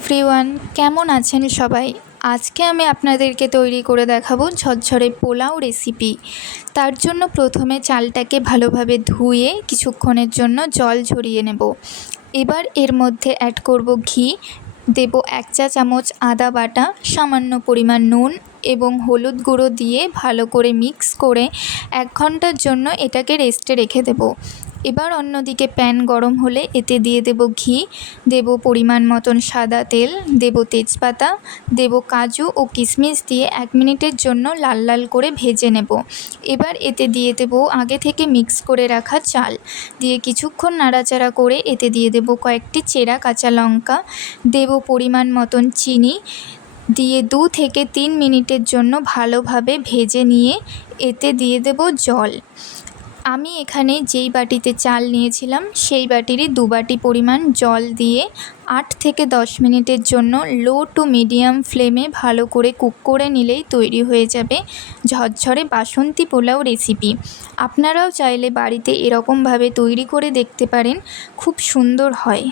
Everyone, কেমন আছেন সবাই? আজকে আমি আপনাদেরকে তৈরি করে দেখাবো ঝরঝরে পোলাও রেসিপি। তার জন্য প্রথমে চালটাকে ভালোভাবে ধুয়ে কিছুক্ষণের জন্য জল ঝরিয়ে নেব। এবার এর মধ্যে অ্যাড করব ঘি, দেব 1 চা চামচ আদা বাটা, সামান্য পরিমাণ নুন এবং হলুদ গুঁড়ো দিয়ে ভালো করে মিক্স করে 1 ঘন্টার জন্য এটাকে রেস্টে রেখে দেব। এবার অন্যদিকে প্যান গরম হলে এতে দিয়ে দেব ঘি, দেব পরিমাণ মতন সাদা তেল, দেব তেজপাতা, দেব কাজু ও কিশমিশ দিয়ে 1 মিনিটের জন্য লাল লাল করে ভেজে নেব। এবার এতে দিয়ে দেব আগে থেকে মিক্স করে রাখা চাল, দিয়ে কিছুক্ষণ নাড়াচাড়া করে এতে দিয়ে দেব কয়েকটি চেরা কাঁচা লঙ্কা, দেব পরিমাণ মতন চিনি, দিয়ে 2 থেকে 3 মিনিটের জন্য ভালোভাবে ভেজে নিয়ে এতে দিয়ে দেব জল। আমি এখানে যেই বাটিতে চাল নিয়েছিলাম সেই বাটিরই 2 বাটি পরিমাণ জল দিয়ে 8 থেকে 10 মিনিটের জন্য লো টু মিডিয়াম ফ্লেমে ভালো করে কুক করে নিলেই তৈরি হয়ে যাবে ঝরঝরে বাসন্তী পোলাও রেসিপি। আপনারাও চাইলে বাড়িতে এরকমভাবে তৈরি করে দেখতে পারেন, খুব সুন্দর হয়।